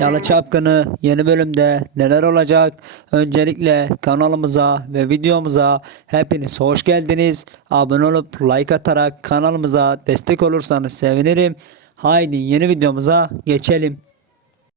Yalı Çapkını yeni bölümde neler olacak? Öncelikle kanalımıza ve videomuza hepiniz hoş geldiniz. Abone olup like atarak kanalımıza destek olursanız sevinirim. Haydi yeni videomuza geçelim.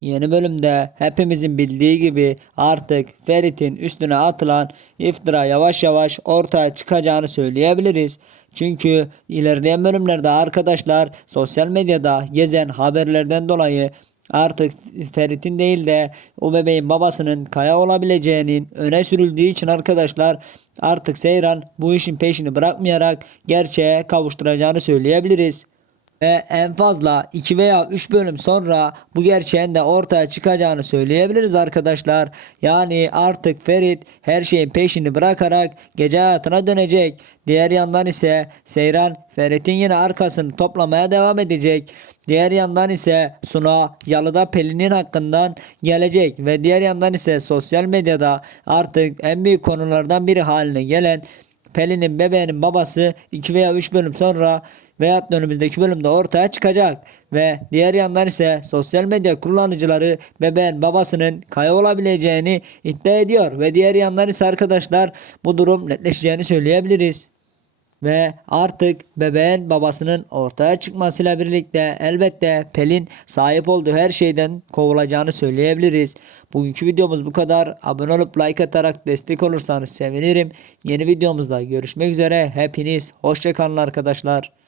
Yeni bölümde hepimizin bildiği gibi artık Ferit'in üstüne atılan iftira yavaş yavaş ortaya çıkacağını söyleyebiliriz. Çünkü ilerleyen bölümlerde arkadaşlar sosyal medyada gezen haberlerden dolayı artık Ferit'in değil de o bebeğin babasının Kaya olabileceğinin öne sürüldüğü için arkadaşlar artık Seyran bu işin peşini bırakmayarak gerçeğe kavuşturacağını söyleyebiliriz. Ve en fazla 2 veya 3 bölüm sonra bu gerçeğin de ortaya çıkacağını söyleyebiliriz arkadaşlar. Yani artık Ferit her şeyin peşini bırakarak gece hayatına dönecek. Diğer yandan ise Seyran Ferit'in yine arkasını toplamaya devam edecek. Diğer yandan ise Suna Yalıda Pelin'in hakkından gelecek ve diğer yandan ise sosyal medyada artık en büyük konulardan biri haline gelen Pelin'in bebeğinin babası 2 veya 3 bölüm sonra da önümüzdeki bölümde ortaya çıkacak. Ve diğer yandan ise sosyal medya kullanıcıları bebeğin babasının Kaya olabileceğini iddia ediyor. Ve diğer yandan ise arkadaşlar bu durum netleşeceğini söyleyebiliriz. Ve artık bebeğin babasının ortaya çıkmasıyla birlikte elbette Pelin sahip olduğu her şeyden kovulacağını söyleyebiliriz. Bugünkü videomuz bu kadar. Abone olup like atarak destek olursanız sevinirim. Yeni videomuzda görüşmek üzere. Hepiniz hoşçakalın arkadaşlar.